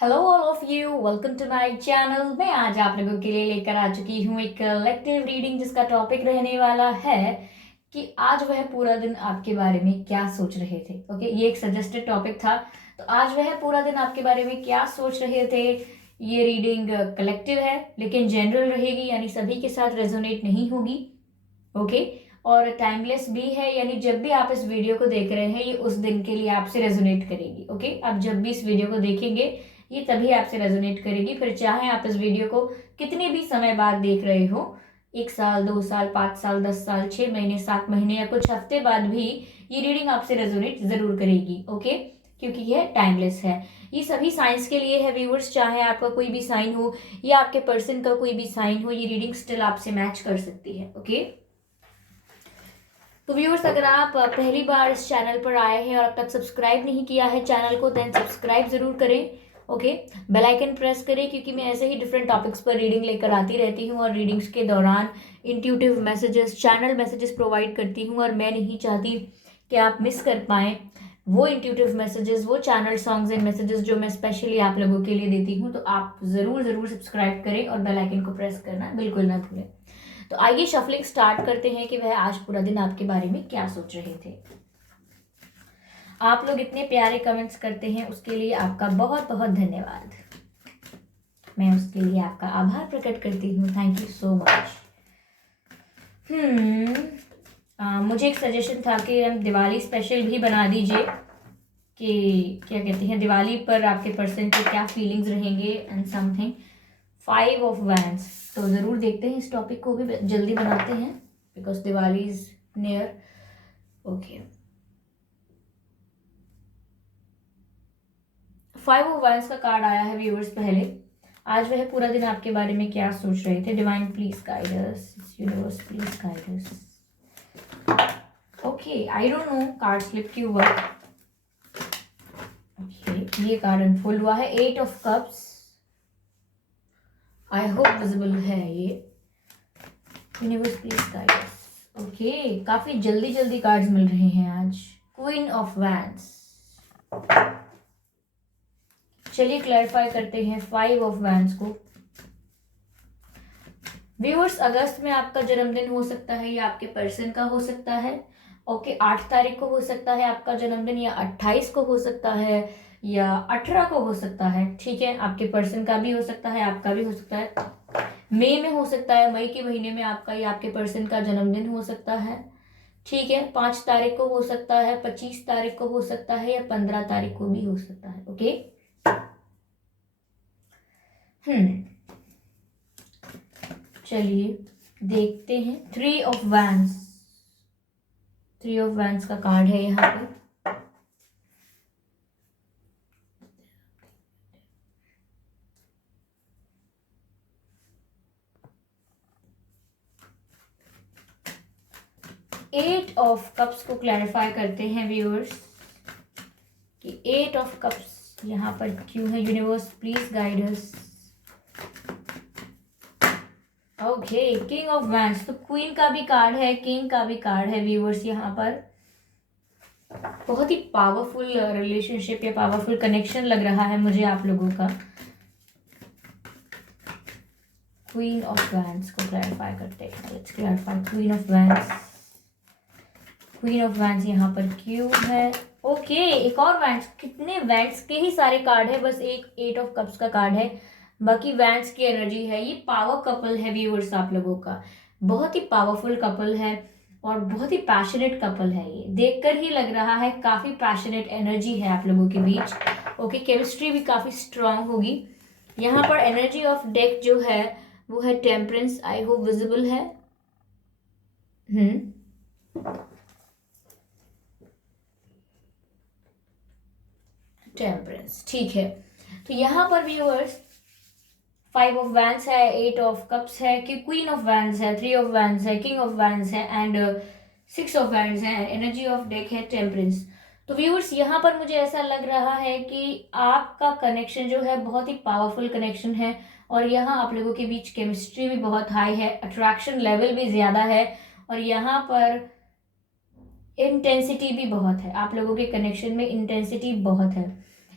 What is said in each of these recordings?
Hello all of you, welcome to my channel. मैं आज आप लोगों के लिए लेकर आ चुकी हूँ एक कलेक्टिव रीडिंग जिसका टॉपिक रहने वाला है कि आज वह पूरा दिन आपके बारे में क्या सोच रहे थे। ओके, ये एक सजेस्टेड टॉपिक था, तो आज वह पूरा दिन आपके बारे में क्या सोच रहे थे। ये रीडिंग कलेक्टिव है लेकिन जनरल रहेगी, यानी सभी के साथ रेजोनेट नहीं होगी। ओके, और टाइमलेस भी है, यानी जब भी आप इस वीडियो को देख रहे हैं ये उस दिन के लिए आपसे रेजोनेट करेगी। ओके, आप जब भी इस वीडियो को देखेंगे ये तभी आपसे रेजोनेट करेगी, फिर चाहे आप इस वीडियो को कितने भी समय बाद देख रहे हो, 1 साल, 2 साल, 5 साल, 10 साल, 6 महीने, 7 महीने या कुछ हफ्ते बाद भी ये रीडिंग आपसे रेजोनेट जरूर करेगी। ओके, क्योंकि यह टाइमलेस है। ये सभी साइंस के लिए है व्यूअर्स, चाहे आपका कोई भी साइन हो या आपके पर्सन का कोई भी साइन हो, ये रीडिंग स्टिल आपसे मैच कर सकती है। ओके, तो व्यूअर्स, अगर आप पहली बार इस चैनल पर आए हैं और अब तक सब्सक्राइब नहीं किया है चैनल को, देन सब्सक्राइब जरूर करें। ओके, बेल आइकन प्रेस करें, क्योंकि मैं ऐसे ही डिफरेंट टॉपिक्स पर रीडिंग लेकर आती रहती हूँ और रीडिंग्स के दौरान intuitive messages, channel messages provide करती हूँ, और मैं नहीं चाहती कि आप मिस कर पाएँ वो इंट्यूटिव मैसेजेस, वो चैनल सॉन्ग्स एंड मैसेजेस जो मैं स्पेशली आप लोगों के लिए देती हूँ। तो आप ज़रूर ज़रूर सब्सक्राइब करें और बेल आइकन को प्रेस करना बिल्कुल ना भूलें। तो आइए शफलिंग स्टार्ट करते हैं कि वह आज पूरा दिन आपके बारे में क्या सोच रहे थे। आप लोग इतने प्यारे कमेंट्स करते हैं, उसके लिए आपका बहुत बहुत धन्यवाद। मैं उसके लिए आपका आभार प्रकट करती हूँ। Thank you so much. मुझे एक सजेशन था कि हम दिवाली स्पेशल भी बना दीजिए कि क्या कहते हैं, दिवाली पर आपके पर्सन के क्या फीलिंग्स रहेंगे एंड समथिंग। 5 ऑफ वैंड्स, तो ज़रूर देखते हैं, इस टॉपिक को भी जल्दी बनाते हैं because Diwali is near. Okay, 5 of wands का कार्ड आया है व्यूअर्स। पहले, आज वह पूरा दिन आपके बारे में क्या सोच रहे थे। Divine please guide us, universe please guide us. Okay, I don't know card slip क्यों हुआ। ओके, ये कार्ड अनफोल्ड हुआ है, 8 of cups. I hope visible है ये। Universe please guide us. Okay, काफी जल्दी जल्दी कार्ड्स मिल रहे हैं आज। Queen of wands. चलिए क्लैरिफाई करते हैं 5 ऑफ वैंड्स को। व्यूअर्स, अगस्त में आपका जन्मदिन हो सकता है या आपके पर्सन का हो सकता है। ओके, 8 तारीख को हो सकता है आपका जन्मदिन, या 28 को हो सकता है, या 18 को हो सकता है। ठीक है, आपके पर्सन का भी हो सकता है, आपका भी हो सकता है। मई में हो सकता है, मई के महीने में आपका या आपके पर्सन का जन्मदिन हो सकता है। ठीक है, 5 तारीख को हो सकता है, 25 तारीख को हो सकता है, या 15 तारीख को भी हो सकता है। ओके, चलिए देखते हैं। 3 ऑफ वैंड्स, 3 ऑफ वैंड्स का कार्ड है यहाँ पे। एट ऑफ कप्स को क्लैरिफाई करते हैं व्यूअर्स कि 8 ऑफ कप्स यहाँ पर क्यों है। Universe please guide us. Okay, king of wands, तो क्वीन का भी कार्ड है, किंग का भी कार्ड है व्यूअर्स। यहाँ पर बहुत ही पावरफुल रिलेशनशिप या पावरफुल कनेक्शन लग रहा है मुझे आप लोगों का। क्वीन ऑफ वैंड्स को क्लैरिफाई करते हैं। Let's clarify queen of wands. Queen of wands यहाँ पर क्यों है। ओके, एक और वैंड्स, कितने वैंड्स के ही सारे कार्ड है, बस एक 8 ऑफ कप्स का कार्ड है, बाकी वैंड्स की एनर्जी है। ये पावर कपल है व्यूअर्स आप लोगों का, बहुत ही पावरफुल कपल है और बहुत ही पैशनेट कपल है। ये देखकर ही लग रहा है काफी पैशनेट एनर्जी है आप लोगों के बीच। ओके, केमिस्ट्री भी काफी स्ट्रांग होगी। यहाँ पर एनर्जी ऑफ डेक जो है वो है टेम्परेंस। आई होप विजिबल है। टेम्परेंस, ठीक है। तो यहाँ पर व्यूअर्स 5 ऑफ वैंड्स है, 8 ऑफ कप्स है, कि क्वीन ऑफ वैंड्स है, 3 ऑफ वैंड्स है, किंग ऑफ वैंड्स है एंड 6 ऑफ वैंड्स है, एनर्जी ऑफ डेक है टेम्परेंस। तो व्यूअर्स, यहाँ पर मुझे ऐसा लग रहा है कि आपका कनेक्शन जो है बहुत ही पावरफुल कनेक्शन है, और यहाँ आप लोगों के बीच केमिस्ट्री भी बहुत हाई है, अट्रैक्शन लेवल भी ज्यादा है, और यहाँ पर इंटेंसिटी भी बहुत है। आप लोगों के कनेक्शन में इंटेंसिटी बहुत है।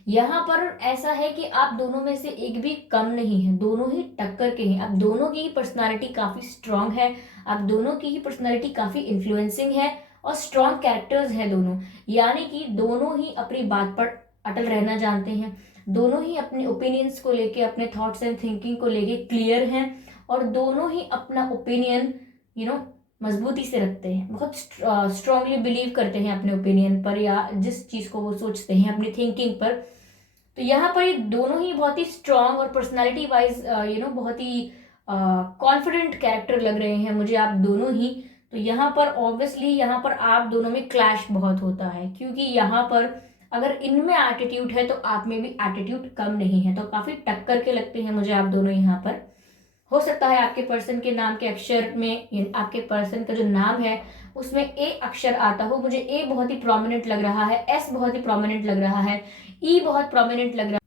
यहाँ पर ऐसा है कि आप दोनों में से एक भी कम नहीं है, दोनों ही टक्कर के हैं। आप दोनों की ही पर्सनालिटी काफी स्ट्रांग है, आप दोनों की ही पर्सनालिटी काफी इन्फ्लुएंसिंग है और स्ट्रांग कैरेक्टर्स हैं दोनों। यानी कि दोनों ही अपनी बात पर अटल रहना जानते हैं, दोनों ही अपने ओपिनियंस को लेके, अपने थॉट्स एंड थिंकिंग को लेके क्लियर हैं, और दोनों ही अपना ओपिनियन मजबूती से रखते हैं, बहुत स्ट्रांगली बिलीव करते हैं अपने ओपिनियन पर या जिस चीज को वो सोचते हैं, अपनी थिंकिंग पर। तो यहाँ पर ये दोनों ही बहुत ही स्ट्रांग और पर्सनालिटी वाइज बहुत ही कॉन्फिडेंट कैरेक्टर लग रहे हैं मुझे आप दोनों ही। तो यहाँ पर ऑब्वियसली यहाँ पर आप दोनों में क्लैश बहुत होता है, क्योंकि यहाँ पर अगर इनमें एटीट्यूड है तो आप में भी एटीट्यूड कम नहीं है, तो काफी टक्कर के लगते हैं मुझे आप दोनों यहाँ पर। हो सकता है आपके पर्सन के नाम के अक्षर में, आपके पर्सन का जो नाम है उसमें ए अक्षर आता हो। मुझे ए बहुत ही प्रोमिनेंट लग रहा है, एस बहुत ही प्रोमिनेंट लग रहा है, ई बहुत प्रोमिनेंट लग रहा है।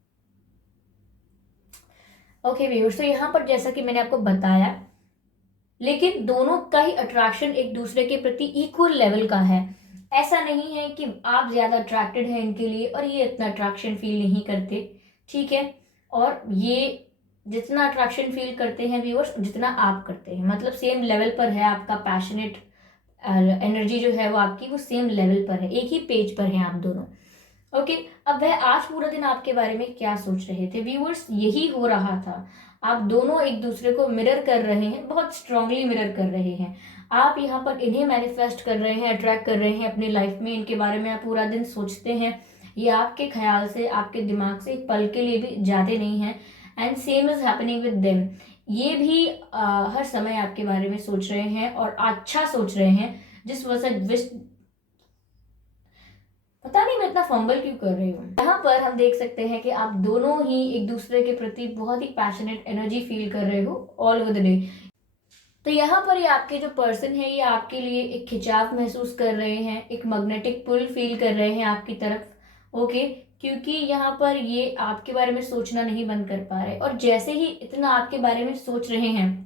ओके व्यूअर्स, तो यहाँ पर जैसा कि मैंने आपको बताया, लेकिन दोनों का ही अट्रैक्शन एक दूसरे के प्रति इक्वल लेवल का है। ऐसा नहीं है कि आप ज्यादा अट्रैक्टेड हैं इनके लिए और ये इतना अट्रैक्शन फील नहीं करते, ठीक है। और ये जितना अट्रैक्शन फील करते हैं व्यूअर्स, जितना आप करते हैं, मतलब सेम लेवल पर है आपका पैशनेट एनर्जी जो है वो आपकी, वो सेम लेवल पर है, एक ही पेज पर है आप दोनों। ओके, अब वह आज पूरा दिन आपके बारे में क्या सोच रहे थे व्यूअर्स, यही हो रहा था। आप दोनों एक दूसरे को मिरर कर रहे हैं, बहुत स्ट्रांगली मिरर कर रहे हैं। आप यहाँ पर इन्हें मैनिफेस्ट कर रहे हैं, अट्रैक्ट कर रहे हैं अपनी लाइफ में, इनके बारे में आप पूरा दिन सोचते हैं। ये आपके ख्याल से, आपके दिमाग से एक पल के लिए भी जाते नहीं हैं। And same is happening with them. ये भी हर समय आपके बारे में सोच रहे हैं और अच्छा सोच रहे हैं। जिस वजह पता नहीं मैं इतना फंबल क्यों कर रही हूँ। यहाँ पर हम देख सकते हैं कि आप दोनों ही एक दूसरे के प्रति बहुत ही पैशनेट एनर्जी फील कर रहे हो ऑल ओवर द डे। तो यहाँ पर ये आपके जो पर्सन है ये आपके लिए एक खिंचाव महसूस कर रहे हैं, एक मैग्नेटिक पुल फील कर रहे हैं आपकी तरफ। ओके, क्योंकि यहाँ पर ये आपके बारे में सोचना नहीं बंद कर पा रहे, और जैसे ही इतना आपके बारे में सोच रहे हैं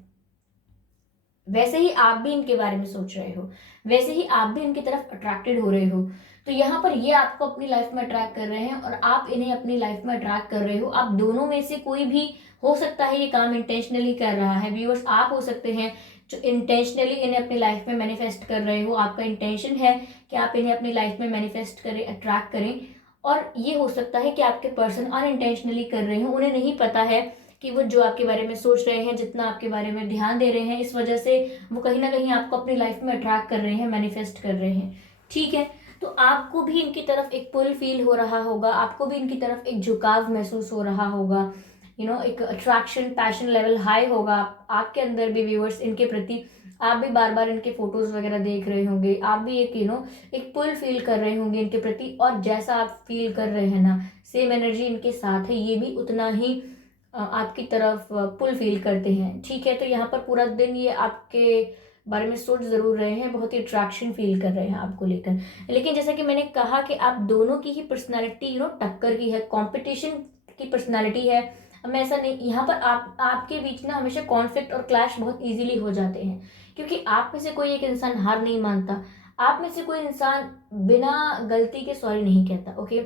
वैसे ही आप भी इनके बारे में सोच रहे हो, वैसे ही आप भी इनकी तरफ अट्रैक्टेड हो रहे हो। तो यहाँ पर ये आपको अपनी लाइफ में अट्रैक्ट कर रहे हैं और आप इन्हें अपनी लाइफ में अट्रैक्ट कर रहे हो। आप दोनों में से कोई भी हो सकता है ये काम इंटेंशनली कर रहा है व्यूअर्स, आप हो सकते हैं जो इंटेंशनली इन्हें अपनी लाइफ में मैनिफेस्ट कर रहे हो। आपका इंटेंशन है कि आप इन्हें अपनी लाइफ में मैनिफेस्ट करें, अट्रैक्ट करें। और ये हो सकता है कि आपके पर्सन अनइंटेंशनली कर रहे हो, उन्हें नहीं पता है कि वो जो आपके बारे में सोच रहे हैं, जितना आपके बारे में ध्यान दे रहे हैं, इस वजह से वो कहीं ना कहीं आपको अपनी लाइफ में अट्रैक्ट कर रहे हैं, मैनिफेस्ट कर रहे हैं, ठीक है। तो आपको भी इनकी तरफ एक पुल फील हो रहा होगा, आपको भी इनकी तरफ एक झुकाव महसूस हो रहा होगा, एक अट्रैक्शन पैशन लेवल हाई होगा आपके अंदर भी व्यूअर्स इनके प्रति। आप भी बार बार इनके फोटोज वगैरह देख रहे होंगे, आप भी एक एक पुल फील कर रहे होंगे इनके प्रति, और जैसा आप फील कर रहे हैं ना, सेम एनर्जी इनके साथ है, ये भी उतना ही आपकी तरफ पुल फील करते हैं, ठीक है। तो यहाँ पर पूरा दिन ये आपके बारे में सोच जरूर रहे हैं, बहुत ही अट्रैक्शन फील कर रहे हैं आपको लेकर। लेकिन जैसा कि मैंने कहा कि आप दोनों की ही पर्सनालिटी टक्कर की है, कंपटीशन की पर्सनालिटी है। अब ऐसा नहीं, यहाँ पर आपके बीच ना हमेशा कॉन्फ्लिक्ट और क्लैश बहुत इजीली हो जाते हैं, क्योंकि आप में से कोई एक इंसान हार नहीं मानता, आप में से कोई इंसान बिना गलती के सॉरी नहीं कहता। ओके,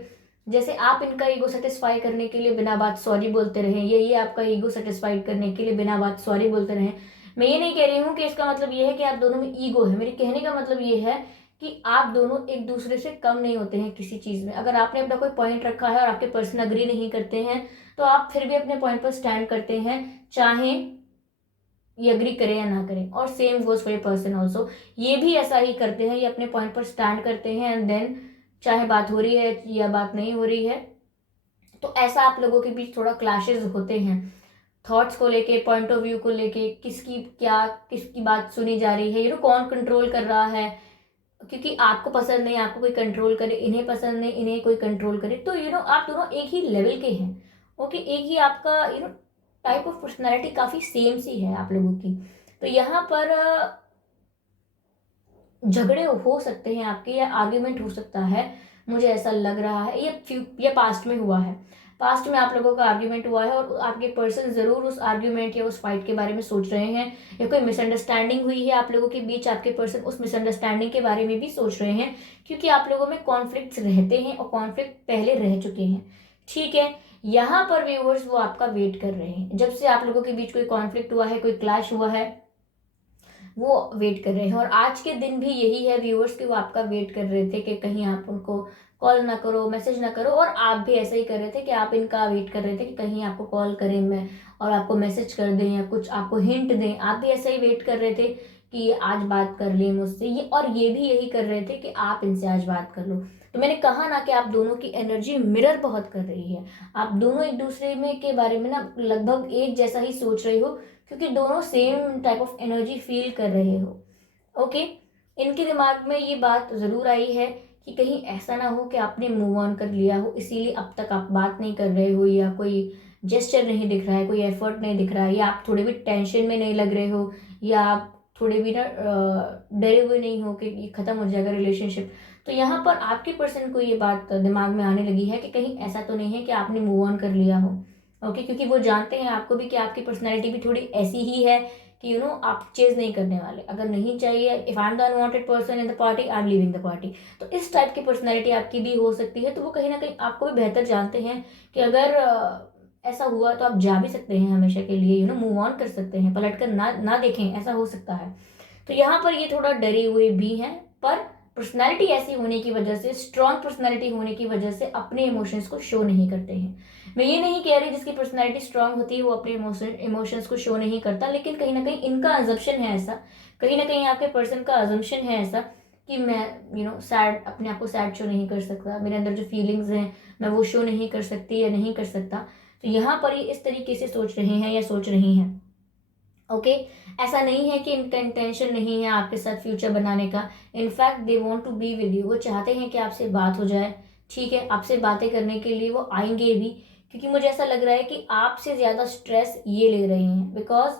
जैसे आप इनका ईगो सेटिस्फाई करने के लिए बिना बात सॉरी बोलते रहे, ये आपका ईगो सेटिस्फाई करने के लिए बिना बात सॉरी बोलते रहे। मैं ये नहीं कह रही हूँ कि इसका मतलब ये है कि आप दोनों में ईगो है, मेरे कहने का मतलब ये है कि आप दोनों एक दूसरे से कम नहीं होते हैं किसी चीज में। अगर आपने अपना कोई पॉइंट रखा है और आपके पर्सन अग्री नहीं करते हैं, तो आप फिर भी अपने पॉइंट पर स्टैंड करते हैं, चाहे ये अग्री करें या ना करें। और same goes for your person also, ये भी ऐसा ही करते हैं, ये अपने पॉइंट पर स्टैंड करते हैं, एंड देन चाहे बात हो रही है या बात नहीं हो रही है, तो ऐसा आप लोगों के बीच थोड़ा क्लैशेस होते हैं, थॉट्स को लेके, पॉइंट ऑफ व्यू को लेके, किसकी बात सुनी जा रही है, कौन कंट्रोल कर रहा है। क्योंकि आपको पसंद नहीं आपको कोई कंट्रोल करे, इन्हें पसंद नहीं इन्हें कोई कंट्रोल करे, तो आप दोनों एक ही लेवल के हैं। ओके, एक ही आपका टाइप ऑफ पर्सनैलिटी काफी सेम सी है आप लोगों की। तो यहाँ पर झगड़े हो सकते हैं आपके, या आर्ग्यूमेंट हो सकता है, मुझे ऐसा लग रहा है। ये पास्ट में हुआ है, पास्ट में आप लोगों का आर्ग्यूमेंट हुआ है, और आपके पर्सन जरूर उस आर्ग्यूमेंट या उस फाइट के बारे में सोच रहे हैं, या कोई मिसअंडरस्टैंडिंग हुई है आप लोगों के बीच, आपके पर्सन उस मिसअंडरस्टैंडिंग के बारे में भी सोच रहे हैं, क्योंकि आप लोगों में कॉन्फ्लिक्ट्स रहते हैं और कॉन्फ्लिक्ट पहले रह चुके हैं, ठीक है, यहाँ पर व्यूअर्स वो आपका वेट कर रहे हैं। जब से आप लोगों के बीच कोई कॉन्फ्लिक्ट हुआ है, कोई क्लैश हुआ है, वो वेट कर रहे हैं। और आज के दिन भी यही है व्यूअर्स कि वो आपका वेट कर रहे थे कि कहीं आप उनको कॉल ना करो, मैसेज ना करो। और आप भी ऐसा ही कर रहे थे कि आप इनका वेट कर रहे थे कि कहीं आपको कॉल करें मैं और आपको मैसेज कर दें या कुछ आपको हिंट दें। आप भी ऐसा ही वेट कर रहे थे कि आज बात कर लें मुझसे, ये और ये भी यही कर रहे थे कि आप इनसे आज बात कर लो। तो मैंने कहा ना कि आप दोनों की एनर्जी मिरर बहुत कर रही है। आप दोनों एक दूसरे में के बारे में ना लगभग एक जैसा ही सोच रहे हो, क्योंकि दोनों same type of energy feel कर रहे हो। ओके, इनके दिमाग में ये बात जरूर आई है कि कहीं ऐसा ना हो कि आपने मूव ऑन कर लिया हो, इसीलिए अब तक आप बात नहीं कर रहे हो, या कोई जेस्चर नहीं दिख रहा है, कोई एफर्ट नहीं दिख रहा है, या आप थोड़े भी टेंशन में नहीं लग रहे हो, या आप थोड़े भी ना डरे हुए नहीं हो कि ये खत्म हो जाएगा रिलेशनशिप। तो यहाँ पर आपके पर्सन को ये बात दिमाग में आने लगी है कि कहीं ऐसा तो नहीं है कि आपने मूव ऑन कर लिया हो। ओके, क्योंकि वो जानते हैं आपको भी कि आपकी पर्सनैलिटी भी थोड़ी ऐसी ही है कि आप चेज नहीं करने वाले। अगर नहीं चाहिए, if I am the unwanted person in the party, I am leaving the party. तो इस टाइप की पर्सनैलिटी आपकी भी हो सकती है। तो वो कहीं ना कहीं आपको भी बेहतर जानते हैं कि अगर ऐसा हुआ तो आप जा भी सकते हैं हमेशा के लिए, मूव ऑन कर सकते हैं, पलट कर ना देखें, ऐसा हो सकता है। तो यहाँ पर ये थोड़ा डरे हुए भी हैं, पर पर्सनैलिटी ऐसी होने की वजह से, स्ट्रॉन्ग पर्सनैलिटी होने की वजह से अपने इमोशंस को शो नहीं करते हैं। मैं ये नहीं कह रही जिसकी पर्सनैलिटी स्ट्रांग होती है वो अपने इमोशंस को शो नहीं करता, लेकिन कहीं ना कहीं इनका अजम्पशन है ऐसा, कहीं ना कहीं आपके पर्सन का अजम्पशन है ऐसा कि मैं सैड, अपने आप को सैड शो नहीं कर सकता, मेरे अंदर जो फीलिंग्स हैं मैं वो शो नहीं कर सकती या नहीं कर सकता। तो यहाँ पर ये इस तरीके से सोच रहे हैं या सोच रही हैं। ओके, ऐसा नहीं है कि इनका इंटेंशन नहीं है आपके साथ फ्यूचर बनाने का। In fact they want to be with you, वो चाहते हैं कि आपसे बात हो जाए। ठीक है, आपसे बातें करने के लिए वो आएंगे भी, क्योंकि मुझे ऐसा लग रहा है कि आपसे ज़्यादा स्ट्रेस ये ले रहे हैं, बिकॉज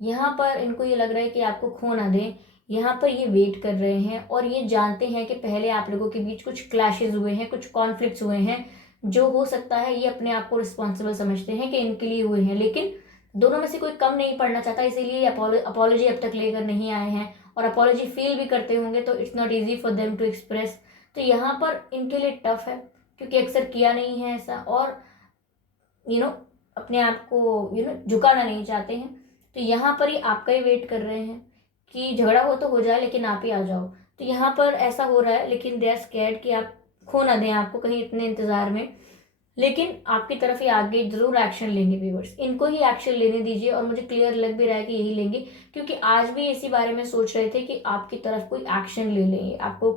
यहाँ पर इनको ये लग रहा है कि आपको खो ना दें। यहाँ पर ये वेट कर रहे हैं और ये जानते हैं कि पहले आप लोगों के बीच कुछ क्लैशेज हुए हैं, कुछ कॉन्फ्लिक्ट्स हुए हैं, जो हो सकता है ये अपने आप को रिस्पॉन्सिबल समझते हैं कि इनके लिए हुए हैं, लेकिन दोनों में से कोई कम नहीं पड़ना चाहता, इसीलिए अपॉलॉजी अब तक लेकर नहीं आए हैं। और अपॉलॉजी फील भी करते होंगे तो it's not easy for them to express. तो यहाँ पर इनके लिए टफ है, क्योंकि अक्सर किया नहीं है ऐसा, और अपने आप को झुकाना नहीं चाहते हैं। तो यहाँ पर ही आपका ही वेट कर रहे हैं कि झगड़ा हो तो हो जाए, लेकिन आप ही आ जाओ। तो यहाँ पर ऐसा हो रहा है, लेकिन दे आर स्कैर्ड कि आप खो ना दें आपको कहीं इतने इंतजार में। लेकिन आपकी तरफ ही आगे जरूर एक्शन लेंगे व्यूवर्स, इनको ही एक्शन लेने दीजिए, और मुझे क्लियर लग भी रहा है कि यही लेंगे, क्योंकि आज भी इसी बारे में सोच रहे थे कि आपकी तरफ कोई एक्शन ले लेंगे, आपको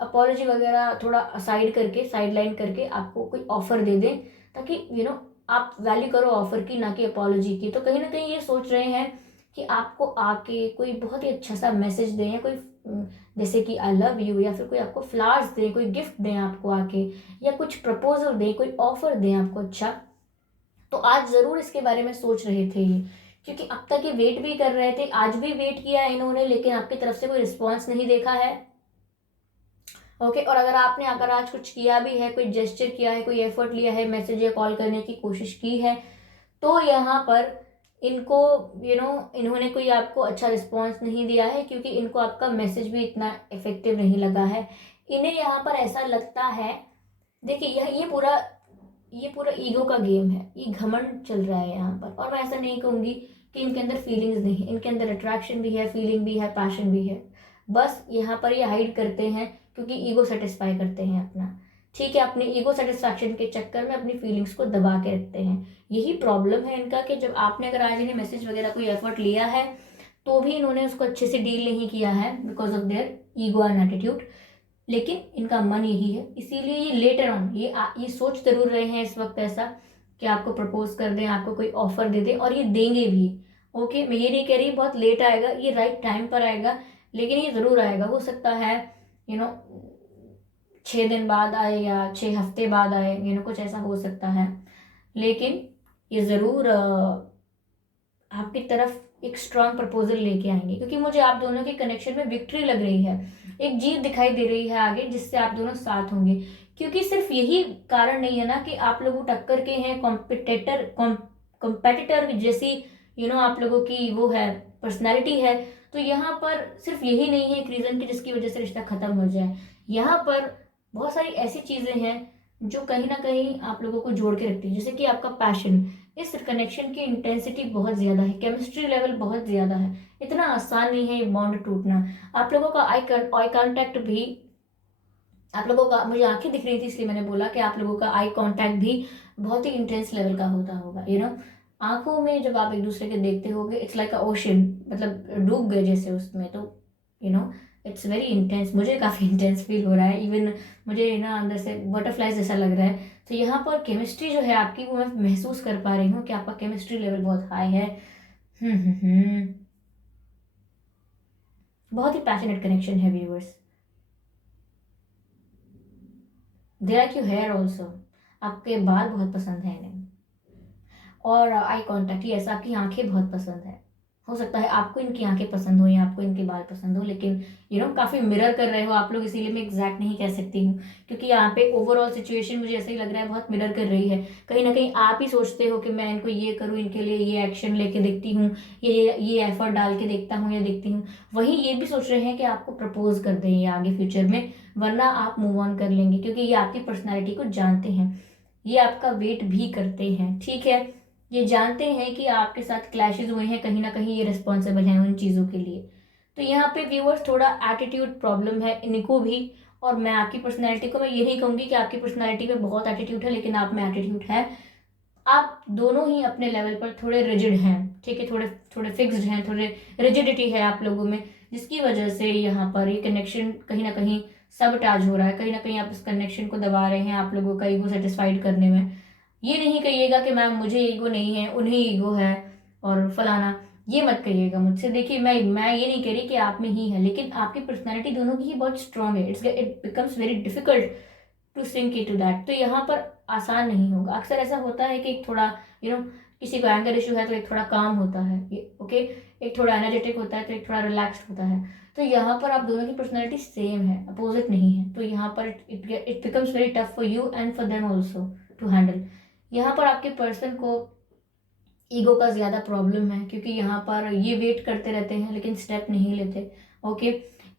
अपॉलॉजी वगैरह थोड़ा साइड करके, साइड लाइन करके आपको कोई ऑफर दे दें, ताकि आप वैल्यू करो ऑफर की, ना कि अपॉलॉजी की। तो कहीं ना कहीं ये सोच रहे हैं कि आपको आके कोई बहुत ही अच्छा सा मैसेज दें, या कोई जैसे कि आई लव यू, या फिर कोई आपको फ्लावर्स दें, कोई गिफ्ट दें आपको आके, या कुछ प्रपोजल दें, कोई ऑफर दें आपको अच्छा। तो आज जरूर इसके बारे में सोच रहे थे ये, क्योंकि अब तक ये वेट भी कर रहे थे, आज भी वेट किया है इन्होंने, लेकिन आपकी तरफ से कोई रिस्पॉन्स नहीं देखा है। ओके, और अगर आज कुछ किया भी है, कोई जेस्चर किया है, कोई एफर्ट लिया है, मैसेज या कॉल करने की कोशिश की है, तो यहाँ पर इनको इन्होंने कोई आपको अच्छा रिस्पॉन्स नहीं दिया है, क्योंकि इनको आपका मैसेज भी इतना इफेक्टिव नहीं लगा है। इन्हें यहाँ पर ऐसा लगता है, देखिए ये पूरा ईगो का गेम है, ये घमंड चल रहा है यहाँ पर। और मैं ऐसा नहीं कहूँगी कि इनके अंदर फीलिंग्स नहीं है, इनके अंदर अट्रैक्शन भी है, फीलिंग भी है, पैशन भी है। बस यहाँ पर ये हाइड करते हैं, क्योंकि ईगो सेटिस्फाई करते हैं अपना। ठीक है, अपने ईगो सेटिस्फैक्शन के चक्कर में अपनी फीलिंग्स को दबा के रखते हैं। यही प्रॉब्लम है इनका, कि जब आपने अगर आज इन्हें मैसेज वगैरह कोई एफर्ट लिया है, तो भी इन्होंने उसको अच्छे से डील नहीं किया है, because of their ego and attitude. लेकिन इनका मन यही है, इसीलिए ये लेटर ऑन ये सोच जरूर रहे हैं इस वक्त ऐसा कि आपको प्रपोज कर दें, आपको कोई ऑफर दे दें, और ये देंगे भी। ओके, मैं ये नहीं कह रही बहुत लेट आएगा, ये राइट टाइम पर आएगा, लेकिन ये जरूर आएगा। हो सकता है 6 दिन बाद आए, या 6 हफ्ते बाद आए, कुछ ऐसा हो सकता है, लेकिन ये जरूर आपकी तरफ एक स्ट्रांग प्रपोजल लेके आएंगे, क्योंकि मुझे आप दोनों के कनेक्शन में विक्ट्री लग रही है, एक जीत दिखाई दे रही है आगे, जिससे आप दोनों साथ होंगे। क्योंकि सिर्फ यही कारण नहीं है ना कि आप लोग टक्कर के हैं, कॉम्पिटिटर जैसी आप लोगों की वो है, पर्सनैलिटी है। तो यहाँ पर सिर्फ यही नहीं है एक रीजन की जिसकी वजह से रिश्ता खत्म हो जाए। यहाँ पर बहुत सारी ऐसी चीजें हैं जो कहीं ना कहीं आप लोगों को जोड़ के रखती है, जैसे कि आपका पैशन। इस कनेक्शन की इंटेंसिटी बहुत ज़्यादा है, केमिस्ट्री लेवल बहुत ज़्यादा है, इतना आसान नहीं है ये बॉन्ड टूटना। आप लोगों का आई कांटेक्ट भी, आप लोगों का, मुझे आंखें दिख रही थी इसलिए मैंने बोला कि आप लोगों का आई कांटेक्ट भी बहुत ही इंटेंस लेवल का होता होगा, आंखों में जब आप एक दूसरे के देखते होगे, इट्स लाइक अ ओशन, मतलब डूब गए जैसे उसमें, तो you know it's very intense. मुझे काफ़ी इंटेंस फील हो रहा है, इवन मुझे ना अंदर से बटरफ्लाइज जैसा लग रहा है। तो यहाँ पर केमिस्ट्री जो है आपकी, वो मैं महसूस कर पा रही हूँ कि आपका केमिस्ट्री लेवल बहुत हाई है। बहुत ही पैशनेट कनेक्शन है viewers. They like you hair also, आपके बाल बहुत पसंद है इन्हें। और आई कांटेक्ट, यस, आपकी आंखें बहुत पसंद है। हो सकता है आपको इनकी आंखें पसंद हो या आपको इनके बाल पसंद हो, लेकिन काफी मिरर कर रहे हो आप लोग, इसीलिए मैं एग्जैक्ट नहीं कह सकती हूँ, क्योंकि यहाँ पे ओवरऑल सिचुएशन मुझे ऐसा ही लग रहा है बहुत मिरर कर रही है। कहीं ना कहीं आप ही सोचते हो कि मैं इनको ये करूँ, इनके लिए ये एक्शन लेके देखती हूँ, ये एफर्ट डाल के देखता हूँ या देखती हूँ। वहीं ये भी सोच रहे हैं कि आपको प्रपोज कर दें ये आगे फ्यूचर में, वरना आप मूव ऑन कर लेंगे, क्योंकि ये आपकी पर्सनैलिटी को जानते हैं, ये आपका वेट भी करते हैं, ठीक है। ये जानते हैं कि आपके साथ क्लैशेस हुए हैं, कहीं ना कहीं ये रिस्पॉन्सिबल हैं उन चीज़ों के लिए। तो यहाँ पे व्यूअर्स थोड़ा एटीट्यूड प्रॉब्लम है इनको भी। और मैं आपकी पर्सनैलिटी को, मैं ये नहीं कहूँगी कि आपकी पर्सनैलिटी में बहुत एटीट्यूड है, लेकिन आप में एटीट्यूड है। आप दोनों ही अपने लेवल पर थोड़े रिजिड हैं, ठीक है, थोड़े थोड़े फिक्स्ड हैं, थोड़े रिजिडिटी है आप लोगों में, जिसकी वजह से यहाँ पर ये कनेक्शन कहीं ना कहीं सबटाज हो रहा है। कहीं ना कहीं आप इस कनेक्शन को दबा रहे हैं आप लोगों का ईगो सेटिस्फाइड करने में। ये नहीं कहिएगा कि मैम मुझे ईगो नहीं है, उन्हें ईगो है और फलाना, ये मत कहिएगा मुझसे। देखिए, मैं ये नहीं कह रही कि आप में ही है, लेकिन आपकी पर्सनैलिटी दोनों की ही बहुत स्ट्रांग है। It becomes very difficult to sink into that. तो यहाँ पर आसान नहीं होगा। अक्सर ऐसा होता है कि एक थोड़ा किसी को एंगर इशू है तो एक थोड़ा काम होता है ये, ओके, एक थोड़ा एनर्जेटिक होता है तो एक थोड़ा रिलैक्स्ड होता है। तो यहाँ पर आप दोनों की पर्सनैलिटी सेम है, अपोजिट नहीं है। तो यहाँ पर it becomes very tough for you and for them also to handle. यहाँ पर आपके पर्सन को ईगो का ज़्यादा प्रॉब्लम है, क्योंकि यहाँ पर ये वेट करते रहते हैं लेकिन स्टेप नहीं लेते, ओके।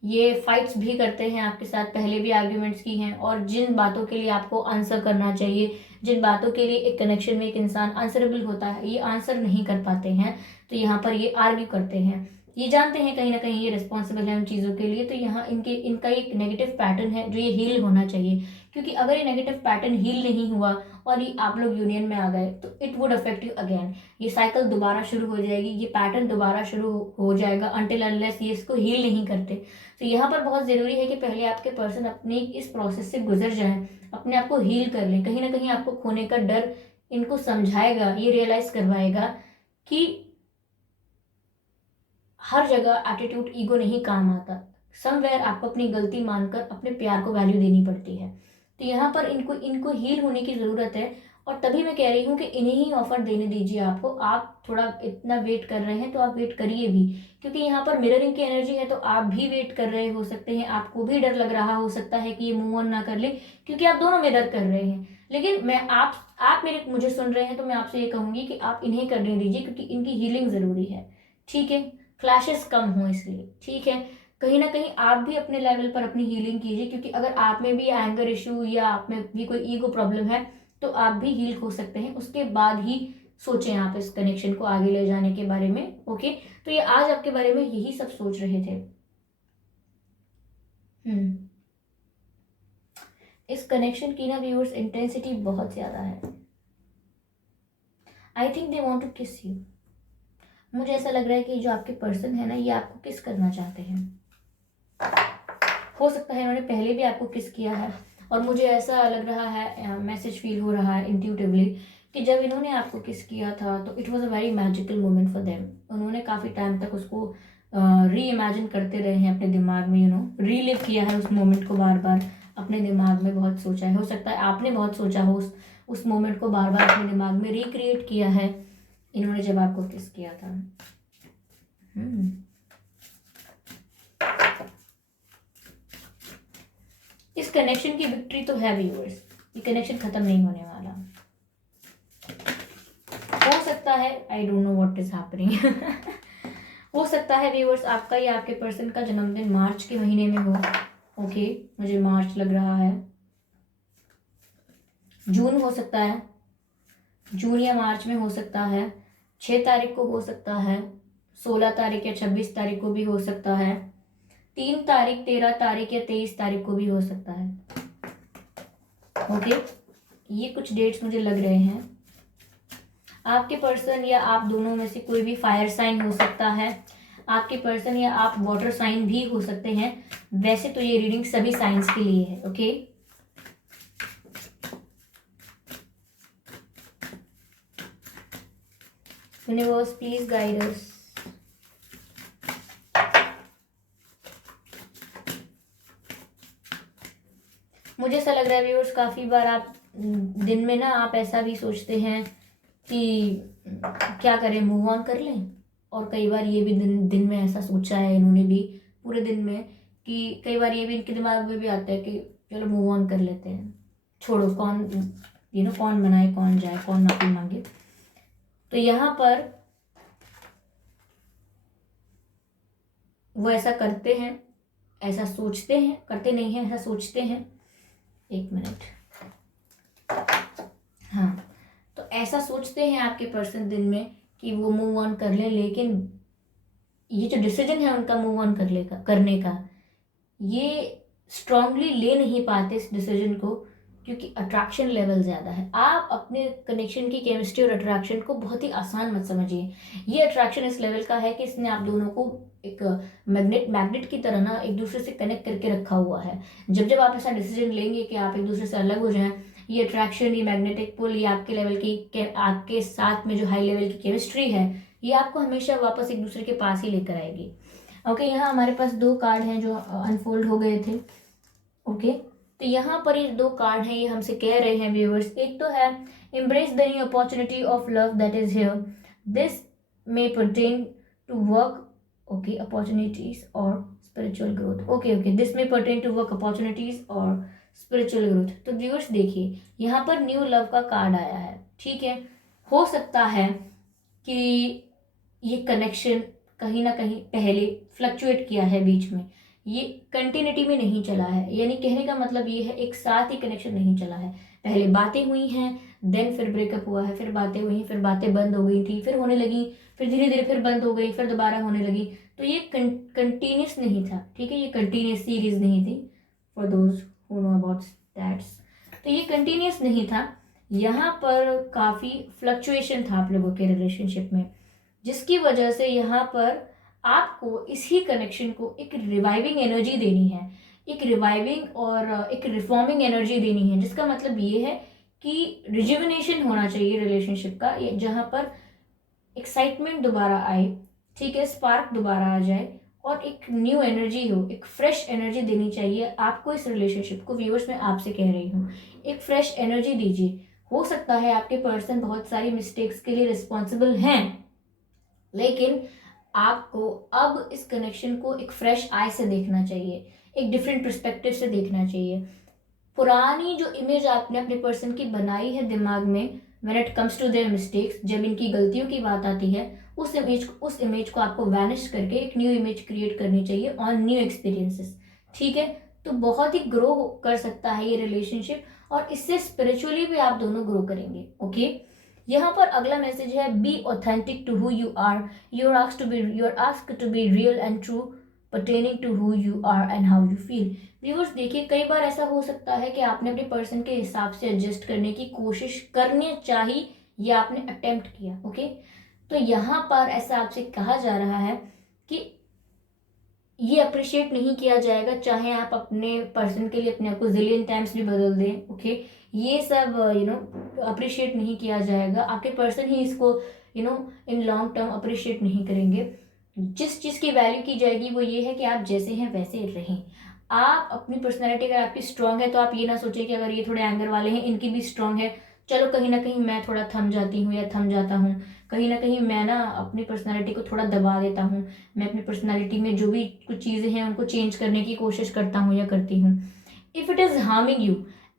ये फाइट्स भी करते हैं आपके साथ, पहले भी आर्ग्यूमेंट्स की हैं, और जिन बातों के लिए आपको आंसर करना चाहिए, जिन बातों के लिए एक कनेक्शन में एक इंसान आंसरेबल होता है, ये आंसर नहीं कर पाते हैं। तो यहाँ पर ये आर्ग्यू करते हैं। ये जानते हैं कहीं ना कहीं ये रिस्पॉन्सिबल है उन चीज़ों के लिए। तो यहाँ इनका एक नेगेटिव पैटर्न है जो ये हील होना चाहिए, क्योंकि अगर ये नेगेटिव पैटर्न हील नहीं हुआ और ये आप लोग यूनियन में आ गए तो it would affect you again. ये साइकिल दोबारा शुरू हो जाएगी, ये पैटर्न दोबारा शुरू हो जाएगा अनटिल अनलेस ये इसको हील नहीं करते। तो यहाँ पर बहुत ज़रूरी है कि पहले आपके पर्सन अपने इस प्रोसेस से गुजर जाएं, अपने आप को हील कर लें। कहीं ना कहीं आपको खोने का डर इनको समझाएगा, ये रियलाइज करवाएगा कि हर जगह एटीट्यूड ईगो नहीं काम आता। समवेयर आपको अपनी गलती मानकर अपने प्यार को वैल्यू देनी पड़ती है। तो यहाँ पर इनको इनको हील होने की ज़रूरत है। और तभी मैं कह रही हूँ कि इन्हें ही ऑफर देने दीजिए आपको। आप थोड़ा इतना वेट कर रहे हैं तो आप वेट करिए भी, क्योंकि यहाँ पर मिररिंग की एनर्जी है, तो आप भी वेट कर रहे हो सकते हैं। आपको भी डर लग रहा हो सकता है कि ये मूव ऑन ना कर ले, क्योंकि आप दोनों मिरर कर रहे हैं। लेकिन मैं आप मेरे मुझे सुन रहे हैं तो मैं आपसे ये कहूंगी कि आप इन्हें करने दीजिए, क्योंकि इनकी हीलिंग ज़रूरी है, ठीक है। क्लैशेस कम हो इसलिए, ठीक है। कहीं ना कहीं आप भी अपने लेवल पर अपनी हीलिंग कीजिए, क्योंकि अगर आप में भी एंगर इशू या आप में भी कोई ईगो प्रॉब्लम है तो आप भी हील हो सकते हैं। उसके बाद ही सोचें आप इस कनेक्शन को आगे ले जाने के बारे में, ओके। तो ये आज आपके बारे में यही सब सोच रहे थे। इस कनेक्शन की ना व्यूअर्स इंटेंसिटी बहुत ज्यादा है। I think they want to kiss you. मुझे ऐसा लग रहा है कि जो आपके पर्सन है ना, ये आपको किस करना चाहते हैं। हो सकता है इन्होंने पहले भी आपको किस किया है, और मुझे ऐसा लग रहा है, मैसेज फील हो रहा है इंट्यूटिवली, कि जब इन्होंने आपको किस किया था तो it was a very magical moment for them. उन्होंने काफ़ी टाइम तक उसको री इमेजिन करते रहे हैं अपने दिमाग में, रीलिव किया है उस मोमेंट को बार बार अपने दिमाग में, बहुत सोचा है। हो सकता है आपने बहुत सोचा हो उस मोमेंट को बार बार अपने दिमाग में रिक्रिएट किया है इन्होंने जब आपको किस किया था। इस कनेक्शन की विक्ट्री तो है व्यूअर्स, ये कनेक्शन खत्म नहीं होने वाला। हो सकता है, I don't know what is happening हो सकता है व्यूअर्स आपका या आपके पर्सन का जन्मदिन मार्च के महीने में हो, ओके। मुझे मार्च लग रहा है। जून हो सकता है, जून या मार्च में हो सकता है, 6 तारीख को हो सकता है, 16 तारीख या 26 तारीख को भी हो सकता है, 3 तारीख, 13 तारीख या 23 तारीख को भी हो सकता है। ओके, ये कुछ डेट्स मुझे लग रहे हैं। आपके पर्सन या आप दोनों में से कोई भी फायर साइन हो सकता है, आपके पर्सन या आप वाटर साइन भी हो सकते हैं। वैसे तो ये रीडिंग सभी साइंस के लिए है। Okay, universe please guide us. मुझे ऐसा लग रहा है व्यूअर्स, काफी बार आप दिन में ना आप ऐसा भी सोचते हैं कि क्या करें, मूव ऑन कर लें। और कई बार ये भी दिन में ऐसा सोचा है इन्होंने भी पूरे दिन में, कि कई बार ये भी इनके दिमाग में भी आता है कि चलो मूव ऑन कर लेते हैं, छोड़ो, कौन कौन मनाए, कौन जाए, कौन माफी मांगे। तो यहाँ पर वो ऐसा करते हैं, ऐसा सोचते हैं, करते नहीं हैं, ऐसा सोचते हैं। एक मिनट, हाँ, तो ऐसा सोचते हैं आपके पर्सन दिन में कि वो मूव ऑन कर ले, लेकिन ये जो डिसीजन है उनका मूव ऑन करने का, ये स्ट्रांगली ले नहीं पाते इस डिसीजन को, क्योंकि अट्रैक्शन लेवल ज़्यादा है। आप अपने कनेक्शन की केमिस्ट्री और अट्रैक्शन को बहुत ही आसान मत समझिए। ये अट्रैक्शन इस लेवल का है कि इसने आप दोनों को एक मैग्नेट की तरह ना एक दूसरे से कनेक्ट करके रखा हुआ है। जब जब आप ऐसा डिसीजन लेंगे कि आप एक दूसरे से अलग हो जाएं, ये अट्रैक्शन, ये मैग्नेटिक पुल, ये आपके लेवल की, आपके साथ में जो हाई लेवल की केमिस्ट्री है, ये आपको हमेशा वापस एक दूसरे के पास ही लेकर आएगी। ओके, यहाँ हमारे पास 2 कार्ड हैं जो अनफोल्ड हो गए थे। ओके, तो यहाँ पर ये 2 कार्ड हैं, ये हमसे कह रहे हैं व्यूअर्स। एक तो है embrace the new opportunity of love that is here, this may pertain to work, okay, opportunities or spiritual growth। okay, this may pertain to work opportunities or spiritual growth। तो व्यूअर्स देखिए, यहाँ पर new love का card आया है, ठीक है। हो सकता है कि ये कनेक्शन कहीं ना कहीं पहले फ्लक्चुएट किया है बीच में, ये कंटिन्यूटी में नहीं चला है। यानी कहने का मतलब ये है, एक साथ ही कनेक्शन नहीं चला है। पहले बातें हुई हैं, देन फिर ब्रेकअप हुआ है, फिर बातें हुई, फिर बातें बंद हो गई थी, फिर होने लगी, फिर धीरे धीरे फिर बंद हो गई, फिर दोबारा होने लगी। तो ये कंटिन्यूस नहीं था, ठीक है, ये कंटिन्यूस सीरीज नहीं थी, for those who know about that's. तो ये कंटिन्यूस नहीं था, यहाँ पर काफ़ी फ्लक्चुएशन था आप लोगों के रिलेशनशिप में, जिसकी वजह से यहाँ पर आपको इसी कनेक्शन को एक रिवाइविंग एनर्जी देनी है, एक रिवाइविंग और एक रिफॉर्मिंग एनर्जी देनी है। जिसका मतलब ये है कि रिजुविनेशन होना चाहिए रिलेशनशिप का, जहाँ पर एक्साइटमेंट दोबारा आए, ठीक है, स्पार्क दोबारा आ जाए और एक न्यू एनर्जी हो, एक फ्रेश एनर्जी देनी चाहिए आपको इस रिलेशनशिप को। व्यूअर्स, मैं आपसे कह रही हूँ, एक फ्रेश एनर्जी दीजिए। हो सकता है आपके पर्सन बहुत सारी मिस्टेक्स के लिए रिस्पॉन्सिबल हैं, लेकिन आपको अब इस कनेक्शन को एक फ्रेश आई से देखना चाहिए, एक डिफरेंट पर्सपेक्टिव से देखना चाहिए। पुरानी जो इमेज आपने अपने पर्सन की बनाई है दिमाग में, when it comes to their mistakes, जब इनकी गलतियों की बात आती है, उस इमेज को आपको वैनिश करके एक न्यू इमेज क्रिएट करनी चाहिए ऑन न्यू एक्सपीरियंसेस, ठीक है। तो बहुत ही ग्रो कर सकता है ये रिलेशनशिप, और इससे स्पिरिचुअली भी आप दोनों ग्रो करेंगे। ओके, यहाँ पर अगला मैसेज है, be authentic to who you are, you are asked to be real and true pertaining to who you are and how you feel. Viewers देखिए, कई बार ऐसा हो सकता है कि आपने अपने पर्सन के हिसाब से एडजस्ट करने की कोशिश करनी चाहिए या आपने अटेम्प्ट किया। ओके, तो यहाँ पर ऐसा आपसे कहा जा रहा है कि ये अप्रिशिएट नहीं किया जाएगा, चाहे आप अपने पर्सन के लिए अपने आप को जिलियन टाइम्स भी बदल दें। ओके, ये सब अप्रिशिएट नहीं किया जाएगा। आपके पर्सन ही इसको इन लॉन्ग टर्म अप्रिशिएट नहीं करेंगे। जिस चीज़ की वैल्यू की जाएगी वो ये है कि आप जैसे हैं वैसे रहें। आप अपनी पर्सनैलिटी अगर आपकी स्ट्रांग है तो आप ये ना सोचें कि अगर ये थोड़े एंगर वाले हैं, इनकी भी स्ट्रांग है, चलो कहीं ना कहीं मैं थोड़ा थम जाती हूँ या थम जाता हूँ, कहीं ना कहीं मैं ना अपनी पर्सनैलिटी को थोड़ा दबा देता हूँ, मैं अपनी पर्सनैलिटी में जो भी कुछ चीज़ें हैं उनको चेंज करने की कोशिश करता हूँ या करती हूँ। If it is harming you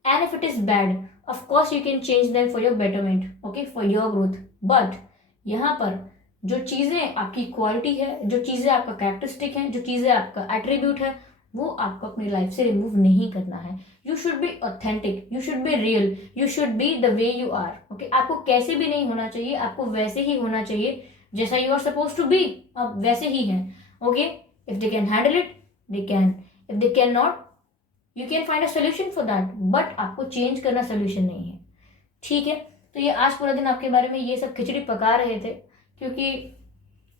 and if it is bad, of course you can change them for your betterment, okay, for your growth. But यहाँ पर जो चीज़ें आपकी क्वालिटी है, जो चीज़ें आपका कैरेक्टरिस्टिक है, जो चीज़ें आपका एट्रीब्यूट है, वो आपको अपनी लाइफ से रिमूव नहीं करना है। You should be authentic, you should be real, you should be the way you are. Okay, आपको कैसे भी नहीं होना चाहिए, आपको वैसे ही होना चाहिए जैसा you are suppose to be, आप वैसे ही हैं। Okay, if they can handle it they can, if they can not you can find a solution for that, but आपको चेंज करना सोल्यूशन नहीं है। ठीक है, तो ये आज पूरा दिन आपके बारे में ये सब खिचड़ी पका रहे थे, क्योंकि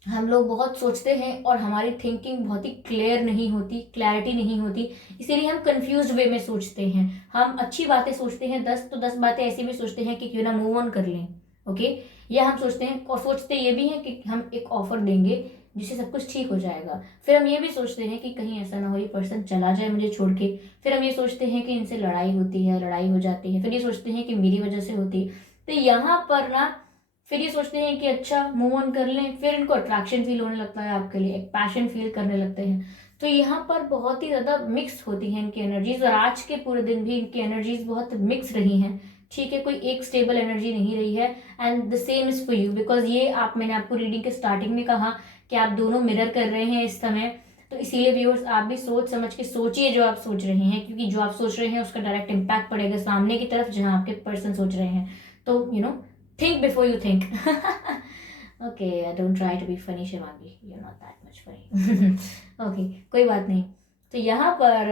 हम लोग बहुत सोचते हैं और हमारी थिंकिंग बहुत ही क्लियर नहीं होती, क्लैरिटी नहीं होती, इसीलिए हम कंफ्यूज्ड वे में सोचते हैं। हम अच्छी बातें सोचते हैं 10 तो 10 बातें ऐसी भी सोचते हैं कि क्यों ना मूव ऑन कर लें। ओके, या हम सोचते हैं और सोचते ये भी हैं कि हम एक ऑफर देंगे जिससे सब कुछ ठीक हो जाएगा। फिर हम ये भी सोचते हैं कि कहीं ऐसा ना हो ये पर्सन चला जाए मुझे छोड़ के। फिर हम ये सोचते हैं कि इनसे लड़ाई होती है, लड़ाई हो जाती है। फिर ये सोचते हैं कि मेरी वजह से होती है। तो यहाँ पर ना फिर ये सोचते हैं कि अच्छा मूव ऑन कर लें, फिर इनको अट्रैक्शन फील होने लगता है आपके लिए, एक पैशन फील करने लगते हैं। तो यहाँ पर बहुत ही ज़्यादा मिक्स होती हैं इनकी एनर्जीज, और आज के पूरे दिन भी इनकी एनर्जीज बहुत मिक्स रही हैं। ठीक है, कोई एक स्टेबल एनर्जी नहीं रही है। And the same is for you, because ये मैंने आपको रीडिंग के स्टार्टिंग में कहा कि आप दोनों मिरर कर रहे हैं इस समय। तो इसीलिए व्यूअर्स आप भी सोच समझ के सोचिए जो आप सोच रहे हैं, क्योंकि जो आप सोच रहे हैं उसका डायरेक्ट इम्पैक्ट पड़ेगा सामने की तरफ जहां आपके पर्सन सोच रहे हैं। तो think before you think. Okay, don't try to be funny, Shivangi. You're not that much funny. Okay, कोई बात नहीं। तो यहाँ पर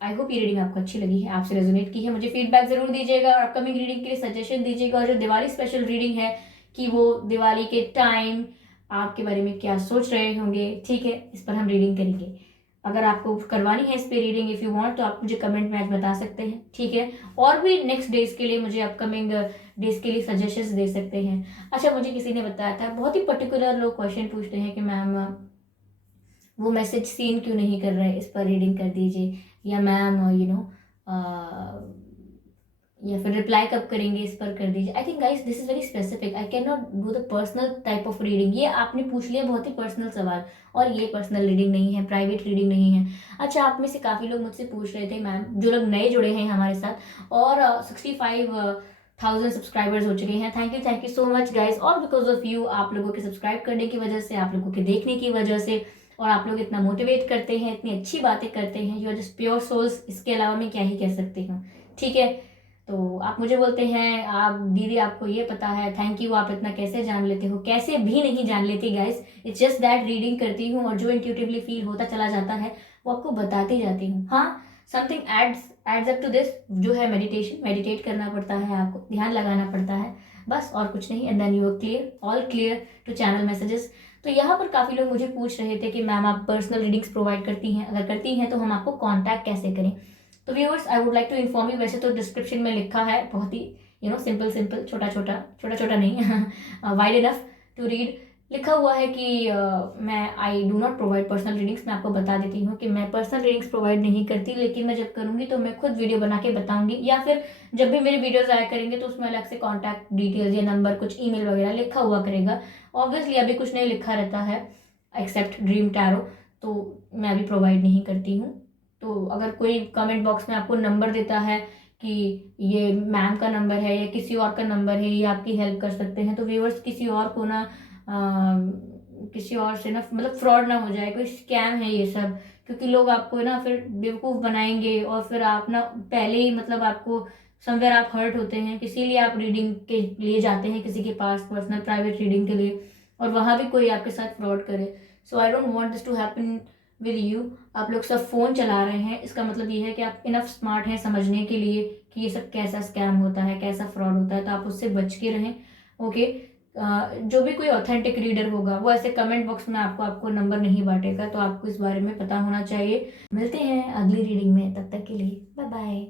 आई होप ये रीडिंग आपको अच्छी लगी है, आपसे रेजोनेट की है। मुझे फीडबैक जरूर दीजिएगा और अपकमिंग रीडिंग के लिए सजेशन दीजिएगा। और जो दिवाली स्पेशल रीडिंग है कि वो दिवाली के टाइम आपके बारे में क्या सोच रहे होंगे, ठीक है, इस पर हम रीडिंग करेंगे। अगर आपको करवानी है इस पे रीडिंग इफ यू वांट, तो आप मुझे कमेंट में आज बता सकते हैं, ठीक है। और भी नेक्स्ट डेज के लिए मुझे अपकमिंग डेज के लिए सजेशंस दे सकते हैं। अच्छा, मुझे किसी ने बताया था, बहुत ही पर्टिकुलर लोग क्वेश्चन पूछते हैं कि मैम वो मैसेज सीन क्यों नहीं कर रहे, इस पर रीडिंग कर दीजिए, या मैम या फिर रिप्लाई कब करेंगे, इस पर कर दीजिए। I think guys this is very specific, I can not do the personal type of reading. ये आपने पूछ लिया बहुत ही पर्सनल सवाल, और ये पर्सनल रीडिंग नहीं है, प्राइवेट रीडिंग नहीं है। अच्छा, आप में से काफ़ी लोग मुझसे पूछ रहे थे मैम, जो लोग नए जुड़े हैं हमारे साथ, और 65,000 सब्सक्राइबर्स हो चुके हैं। Thank you so much guys. और बिकॉज ऑफ यू, आप लोगों के सब्सक्राइब करने की वजह से, आप लोगों के देखने की वजह से, और आप लोग इतना मोटिवेट करते हैं, इतनी अच्छी बातें करते हैं, you are just pure souls. इसके अलावा मैं क्या ही कह सकती हूँ, ठीक है। तो आप मुझे बोलते हैं आप दीदी आपको ये पता है, थैंक यू, आप इतना कैसे जान लेते हो? कैसे भी नहीं जान लेती guys, it's just that reading करती हूँ और जो इंट्यूटिवली फील होता चला जाता है वो आपको बताती जाती हूँ। हाँ, something adds up to this, जो है मेडिटेट करना पड़ता है, आपको ध्यान लगाना पड़ता है, बस और कुछ नहीं। And then you are clear, all clear to channel messages. तो यहाँ पर काफ़ी लोग मुझे पूछ रहे थे कि मैम आप पर्सनल रीडिंग्स प्रोवाइड करती हैं, अगर करती हैं तो हम आपको कॉन्टैक्ट कैसे करें? तो viewers, I would like to inform you, वैसे तो डिस्क्रिप्शन में लिखा है, बहुत ही सिंपल, छोटा छोटा नहीं वाइड इनफ टू रीड, लिखा हुआ है कि मैं I do not provide personal readings. मैं आपको बता देती हूँ कि मैं पर्सनल रीडिंग्स प्रोवाइड नहीं करती, लेकिन मैं जब करूँगी तो मैं खुद वीडियो बना के बताऊँगी, या फिर जब भी मेरे वीडियोज आया करेंगे तो उसमें अलग से कॉन्टैक्ट डिटेल्स या नंबर, कुछ ईमेल वगैरह लिखा हुआ करेगा। ऑब्वियसली अभी कुछ नहीं लिखा रहता है एक्सेप्ट ड्रीम टैरो, तो मैं अभी प्रोवाइड नहीं करती हूँ। तो अगर कोई कमेंट बॉक्स में आपको नंबर देता है कि ये मैम का नंबर है या किसी और का नंबर है, ये आपकी हेल्प कर सकते हैं, तो व्यूअर्स किसी और को ना किसी और से ना मतलब फ्रॉड ना हो जाए, कोई स्कैम है ये सब, क्योंकि लोग आपको ना फिर बेवकूफ़ बनाएंगे और फिर आप ना पहले ही मतलब आपको समवेयर आप हर्ट होते हैं, इसीलिए आप रीडिंग के लिए जाते हैं किसी के पास पर्सनल प्राइवेट रीडिंग के लिए, और वहाँ भी कोई आपके साथ फ्रॉड करे। So I don't want this to happen with you. आप लोग सब फ़ोन चला रहे हैं, इसका मतलब ये है कि आप इनफ स्मार्ट हैं समझने के लिए कि ये सब कैसा स्कैम होता है, कैसा फ्रॉड होता है, तो आप उससे बच के रहें। ओके, जो भी कोई ऑथेंटिक रीडर होगा वो ऐसे कमेंट बॉक्स में आपको नंबर नहीं बांटेगा, तो आपको इस बारे में पता होना चाहिए। मिलते हैं अगली रीडिंग में, तब तक के लिए बाय बाय।